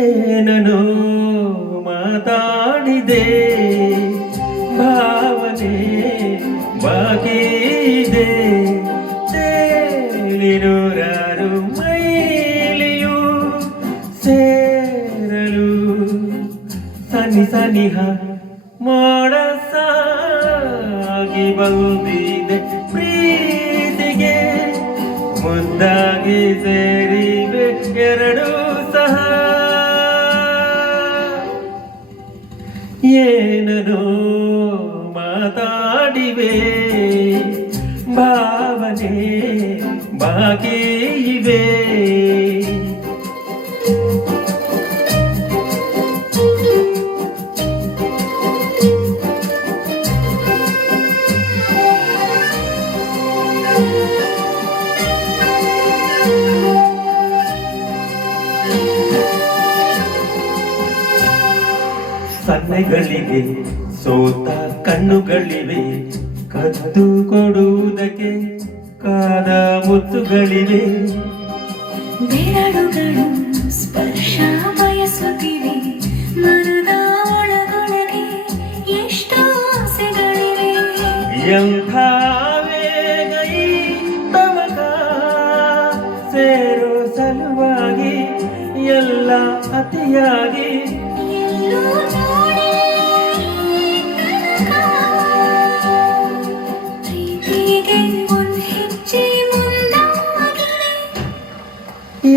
ಏನನೋ ಮಾತಾಡಿದೆ ಭಾವನೆ ಬಾಕಿ ಇದೆ ತೇಲಿನೂರಾರು ಮೈಲಿಯು ಸೇರಲು ಸನಿಹ ಮೋಡ ಸಾಗಿ ಬಂದಿದೆ ಪ್ರೀತಿಗೆ ಮುದ್ದಾಗಿ ಸೇರಿವೆ ಎರಡು ಸಹ ಏನನೋ ಮಾತಾಡಿವೆ ಭಾವನೆ ಬಾಕಿ ಇವೆ ಸನ್ನೆಗಳಿವೆ ಸೋತ ಕಣ್ಣುಗಳಿವೆ ಕದ್ದು ಕೊಡುವುದಕ್ಕೆ ಕಾದ ಮುತ್ತುಗಳಿವೆ ಬೆರಳುಗಳು ಸ್ಪರ್ಶ ಬಯಸುತ್ತಿವೆ ಮನದ ಒಳಗೊಳಗೆ ಎಷ್ಟೋ ಆಸೆಗಳಿವೆ ಎಂಥ ವೇಗ ಈ ತವಕ ಸೇರೋ ಸಲುವಾಗಿ ಎಲ್ಲ ಅತಿಯಾಗಿ ಎಲ್ಲೂ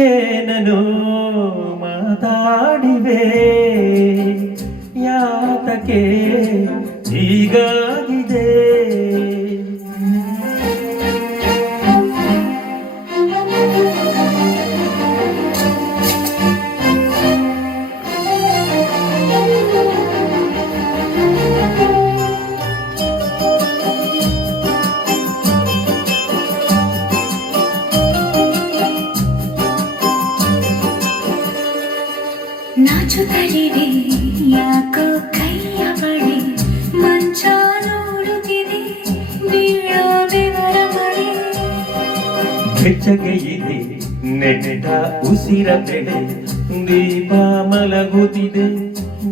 ಏನನೋ ಮಾತಾಡಿವೆ ಯಾತಕ್ಕೆ ಹೀಗಾಗಿದೆ ನಾಚುತ್ತಲಿದೆ ಯಾಕೋ ಕೈಯ ಬಳಿ ಮಂಚ ನೋಡುತ್ತಿದೆ ಬೀಳೋ ಬೆವರ ಮಳೆ ಬೆಚ್ಚಗೆ ಇದೆ ನೆಟ್ಟ ಉಸಿರ ಬೆಳೆ ದೀಪ ಮಲಗುತ್ತಿದೆ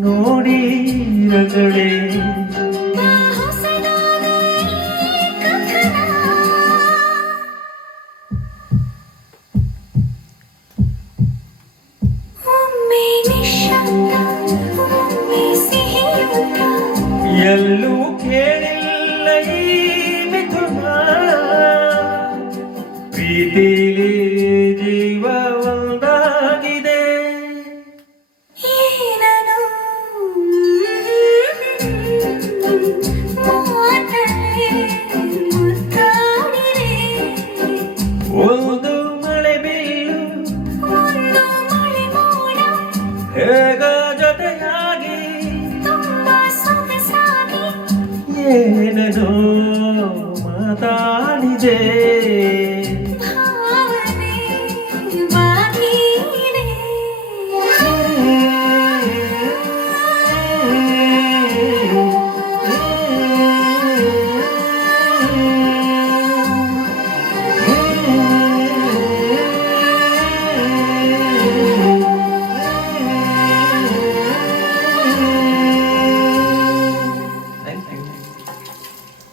ನೋಡಿ ರಗಳೇ ಎಲ್ಲೂ ಕೇಳಿಲ್ಲ ಈ ಮಿಥುನ ಪ್ರೀತಿಲಿ ಜೀವ ಒಂದಾಗಿದೆ ಏನನು ಮಾತಲೆ ಮುತ್ತಾಡಿದೆ ಒಂದು ಮಳೆ ಬೀಳು ಒಂದು ಮಳೆ ಮೋಡ ಹೇಗ ಜೊತೆಯಾಗಿ ತುಂಬಾ ಸೊಗಸಾಗಿ ಏನನೋ ಮಾತಾಡಿದೆ